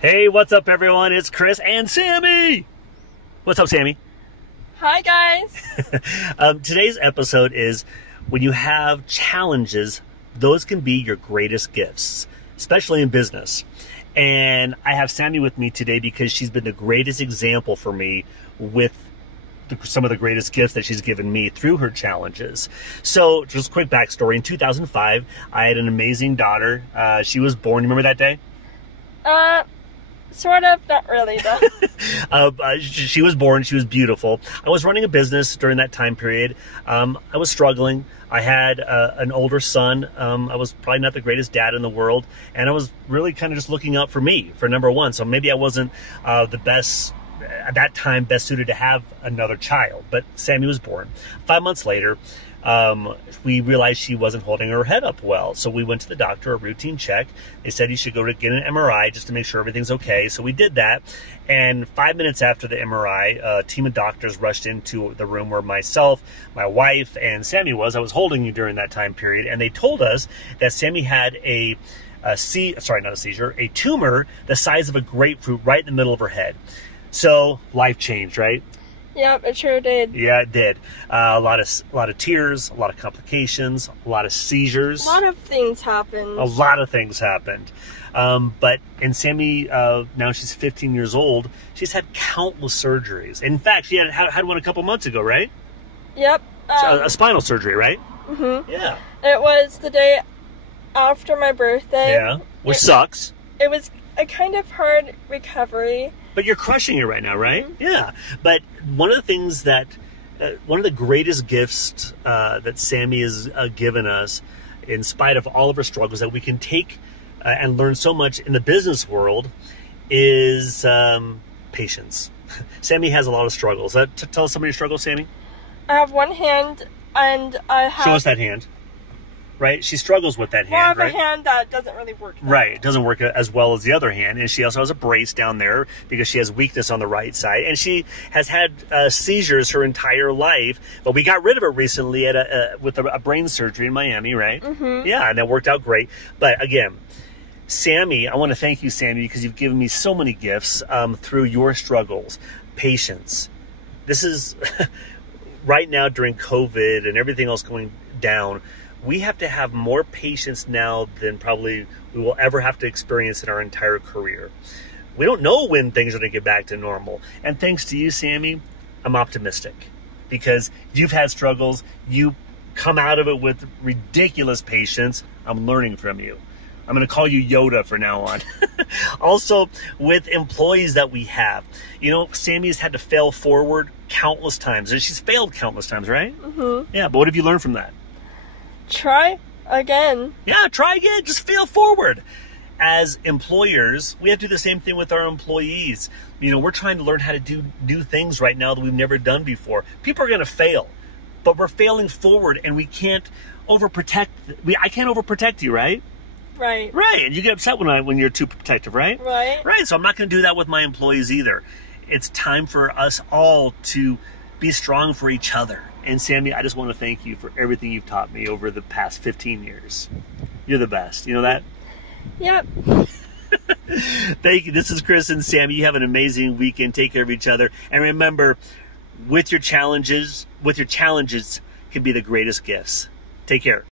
Hey, what's up, everyone? It's Chris and Sammy. What's up, Sammy? Hi, guys. Today's episode is when you have challenges, those can be your greatest gifts, especially in business. And I have Sammy with me today because she's been the greatest example for me with some of the greatest gifts that she's given me through her challenges. So just a quick backstory. In 2005, I had an amazing daughter. She was born. You remember that day? Sort of, not really, though. She was born. She was beautiful. I was running a business during that time period. I was struggling. I had an older son. I was probably not the greatest dad in the world. And I was really kind of just looking out for me, for number one. So maybe I wasn't the best, at that time, best suited to have another child. But Sammy was born. 5 months later, we realized she wasn't holding her head up well. So we went to the doctor, a routine check. They said you should go to get an MRI just to make sure everything's okay. So we did that. And 5 minutes after the MRI, a team of doctors rushed into the room where myself, my wife, and Sammy was. I was holding you during that time period. And they told us that Sammy had a tumor the size of a grapefruit right in the middle of her head. So life changed, right? Yep, it sure did. Yeah, it did. A lot of tears, a lot of complications, a lot of seizures. A lot of things happened. A lot of things happened. And Sammy, now she's 15 years old. She's had countless surgeries. In fact, she had one a couple months ago, right? Yep. A spinal surgery, right? Mm-hmm. Yeah. It was the day after my birthday. Yeah, which sucks. It was a kind of hard recovery. But you're crushing it right now, right? Mm-hmm. Yeah. But one of the things that, one of the greatest gifts that Sammy has given us, in spite of all of her struggles, that we can take and learn so much in the business world, is patience. Sammy has a lot of struggles. Tell us some of your struggles, Sammy. I have one hand, and I have... Show us that hand. Right? She struggles with that hand, right? I have a hand that doesn't really work. Right. It doesn't work as well as the other hand. And she also has a brace down there because she has weakness on the right side. And she has had seizures her entire life. But we got rid of it recently with a brain surgery in Miami, right? Mm-hmm. Yeah, and that worked out great. But again, Sammy, I want to thank you, Sammy, because you've given me so many gifts through your struggles. Patience. This is right now during COVID and everything else going down. We have to have more patience now than probably we will ever have to experience in our entire career. We don't know when things are going to get back to normal. And thanks to you, Sammy, I'm optimistic because you've had struggles. You come out of it with ridiculous patience. I'm learning from you. I'm going to call you Yoda from now on. Also, with employees that we have, you know, Sammy has had to fail forward countless times. And she's failed countless times, right? Mm-hmm. Yeah, but what have you learned from that? Try again. Yeah, try again. Just fail forward. As employers, we have to do the same thing with our employees. You know, we're trying to learn how to do new things right now that we've never done before. People are going to fail, but we're failing forward, and we can't overprotect. I can't overprotect you, right? Right. Right, and you get upset when you're too protective, right? Right. Right, so I'm not going to do that with my employees either. It's time for us all to be strong for each other. And Sammy, I just want to thank you for everything you've taught me over the past 15 years. You're the best. You know that? Yep. Thank you. This is Chris and Sammy. You have an amazing weekend. Take care of each other. And remember, with your challenges can be the greatest gifts. Take care.